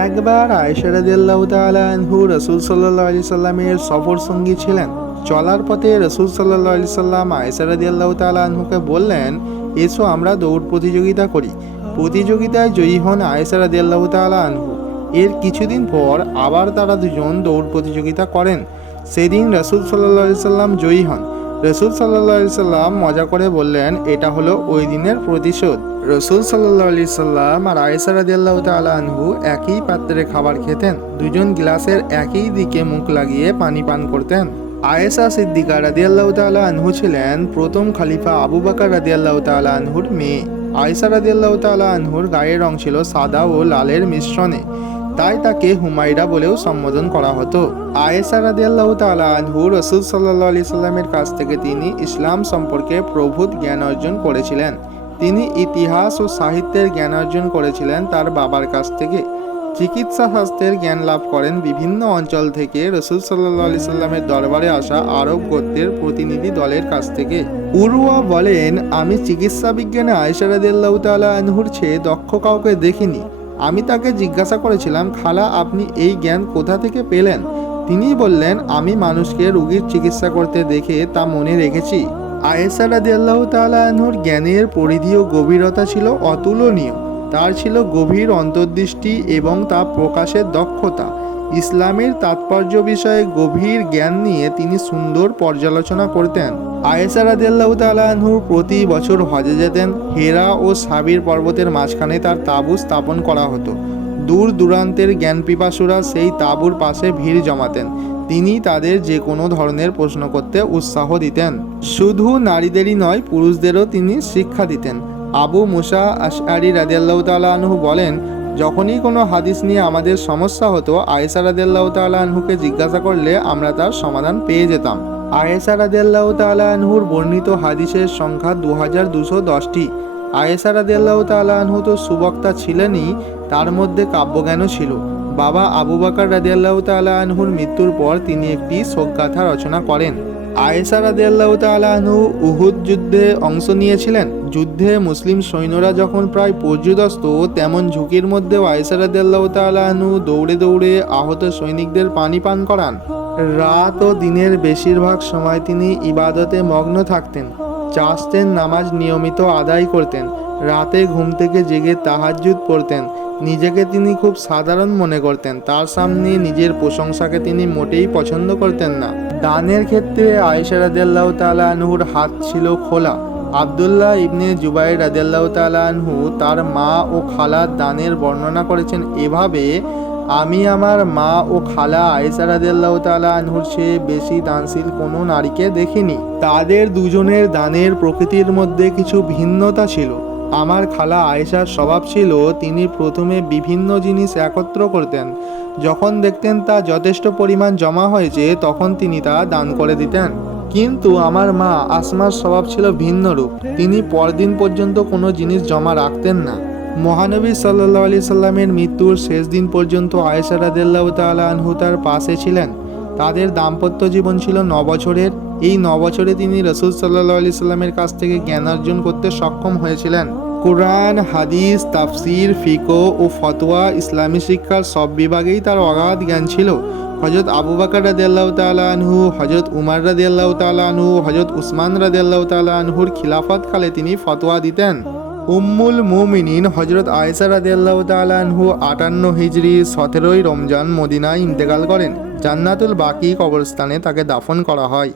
একবার আয়সারাদিল্লাহ তালহু রসুল সাল্লাহ আলি সাল্লামের সফর সঙ্গী ছিলেন। চলার পথে রসুল সাল্লাহ আলি সাল্লাম আয়সারাদিল্লাহ তালহুকে বললেন, এসো আমরা দৌড় প্রতিযোগিতা করি। প্রতিযোগিতায় জয়ী হন আয়সারাদিল্লাহ তালহু এর কিছুদিন পর আবার তারা দুজন দৌড় প্রতিযোগিতা করেন। সেদিন রসুল সাল্লাহ আলি সাল্লাম জয়ী হন। রসুল সাল্লাহ সাল্লাম মজা করে বললেন, এটা হলো ওই দিনের প্রতিশোধ। রসুল সাল্লাহ আলি সাল্লাম আর আয়েসা রাদিয়াল্লাহু তাআলা আনহু একই পাত্রে খাবার খেতেন। দুজন গ্লাসের একই দিকে মুখ লাগিয়ে পানি পান করতেন। আয়েসা সিদ্দিকা রাদিয়াল্লাহু তাআলা আনহু ছিলেন প্রথম খালিফা আবু বকর রাদিয়াল্লাহু তাআলা আনহুর মেয়ে। আয়েসা রাদিয়াল্লাহু তাআলা আনহুর গায়ের রং ছিল সাদা ও লালের মিশ্রণে। তাই তাকে হুমাইরা বলেও সম্বোধন করা হতো। আয়েসা রাদিয়াল্লাহু আনহু রসুল সাল্লাল্লাহু আলাইহি সাল্লামের কাছ থেকে তিনি ইসলাম সম্পর্কে প্রভূত জ্ঞান অর্জন করেছিলেন। তিনি ইতিহাস ও সাহিত্যের জ্ঞান অর্জন করেছিলেন তার বাবার কাছ থেকে। চিকিৎসা শাস্ত্রের জ্ঞান লাভ করেন বিভিন্ন অঞ্চল থেকে রসুল সাল্লাহ আলি সাল্লামের দরবারে আসা আরব গোত্রের প্রতিনিধি দলের কাছ থেকে। উরুয়া বলেন, আমি চিকিৎসা বিজ্ঞানে আয়সারাদিল্লাহ তালা আনহুর চেয়ে দক্ষ কাউকে দেখিনি। আমি তাকে জিজ্ঞাসা করেছিলাম, খালা, আপনি এই জ্ঞান কোথা থেকে পেলেন? তিনি বললেন, আমি মানুষকে রুগীর চিকিৎসা করতে দেখে তা মনে রেখেছি। আয়েসা রাদিয়াল্লাহ তাআলা আনহুর জ্ঞানের পরিধি ও গভীরতা ছিল অতুলনীয়। তার ছিল গভীর অন্তর্দৃষ্টি এবং তা প্রকাশের দক্ষতা। ইসলামের তাৎপর্য বিষয়ে গভীর জ্ঞান নিয়ে তিনি সুন্দর পর্যালোচনা করতেন। আয়েসা রাদিয়াল্লাহ তাআলা আনহু প্রতি বছর হজে যেতেন। হেরা ও সাবির পর্বতের মাঝখানে তার তাঁবু স্থাপন করা হতো। দূর দূরান্তের জ্ঞান পিপাসুরা সেই তাঁবুর পাশে ভিড় জমাতেন। তিনি তাদের যে কোনো ধরনের প্রশ্ন করতে উৎসাহ দিতেন। শুধু নারীদেরই নয়, পুরুষদেরও তিনি শিক্ষা দিতেন। আবু মুসা আশআরি রাদিয়াল্লাহু তাআলা আনহু বলেন, যখনই কোনো হাদিস নিয়ে আমাদের সমস্যা হতো আয়েসা রাদিয়াল্লাহু তাআলা আনহুকে জিজ্ঞাসা করলে আমরা তার সমাধান পেয়ে যেতাম। আয়েসা রাদিয়াল্লাহু তাআলা আনহুর বর্ণিত হাদিসের সংখ্যা দু হাজার দুশো দশটি। আয়েসা রাদিয়াল্লাহু তাআলা আনহু তো সুবক্তা ছিলেনই, তার মধ্যে কাব্যজ্ঞানও ছিল। বাবা আবু বাকর রাদিয়াল্লাহু তাআলা আনহুর মৃত্যুর পর তিনি একটি শোকগাথা রচনা করেন। আয়েসা রাদিয়াল্লাহু তাআলা আনহু উহুদ যুদ্ধে অংশ নিয়েছিলেন। যুদ্ধে মুসলিম সৈন্যরা যখন প্রায় পর্যদস্ত, তেমন ঝুঁকির মধ্যেও আয়েসা রাদিয়াল্লাহু তাআলা আনহু দৌড়ে দৌড়ে আহত সৈনিকদের পানি পান করান। রাত ও দিনের বেশিরভাগ সময় তিনি ইবাদতে মগ্ন থাকতেন, চাষতেন, নামাজ নিয়মিত আদায় করতেন, রাতে ঘুম থেকে জেগে তাহাজ্জুদ পড়তেন, নিজেকে তিনি খুব সাধারণ মনে করতেন, তার সামনে নিজের প্রশংসাকে তিনি মোটেই পছন্দ করতেন না। দানের ক্ষেত্রে আয়েশা রাদিয়াল্লাহু তাআলা আনহুর হাত ছিল খোলা। আবদুল্লাহ ইবনে জুবাইর রাদিয়াল্লাহু তাআলা আনহু তার মা ও খালার দানের বর্ণনা করেছেন, এভাবে আমি আমার মা ও খালা আয়েশা রাদিয়াল্লাহু তাআলা আনহুর চেয়ে বেশি দানশীল কোনো নারীকে দেখিনি। তাদের দুজনের দানের প্রকৃতির মধ্যে কিছু ভিন্নতা ছিল। আমার খালা আয়েশার স্বভাব ছিল, তিনি প্রথমে বিভিন্ন জিনিস একত্র করতেন। যখন দেখতেন তা যথেষ্ট পরিমাণ জমা হয়েছে, তখন তিনি তা দান করে দিতেন। কিন্তু আমার মা আসমার স্বভাব ছিল ভিন্ন রূপ তিনি পরদিন পর্যন্ত কোনো জিনিস জমা রাখতেন না। মহানবী সাল্লাহ আলি সাল্লামের মৃত্যুর শেষ দিন পর্যন্ত আয়েশা রাদিয়াল্লাহু তাআলা আনহু তার পাশে ছিলেন। তাদের দাম্পত্য জীবন ছিল ন বছরের। এই ন বছরে তিনি রসুল সাল্লাহ আলি সাল্লামের কাছ থেকে জ্ঞান অর্জন করতে সক্ষম হয়েছিলেন। কোরআন, হাদিস, তাফসির ফিকো ও ফতোয়া ইসলামী শিক্ষার সব বিভাগেই তার অগাধ জ্ঞান ছিল। হজরত আবু বাকর রাদিয়াল্লাহু তাআলা আনহু হজরত উমার রাদিয়াল্লাহু তাআলা আনহু হজরত উসমান রাদিয়াল্লাহু তাআলা আনহুর খিলাফতকালে তিনি ফতোয়া দিতেন। উম্মুল মুমিনিন হজরত আয়সা রাদিয়াল্লাহু তালানহু আটান্ন হিজড়ি সতেরোই রমজান মদিনায় ইন্তেকাল করেন। জান্নাতুল বাকি কবরস্থানে তাকে দাফন করা হয়।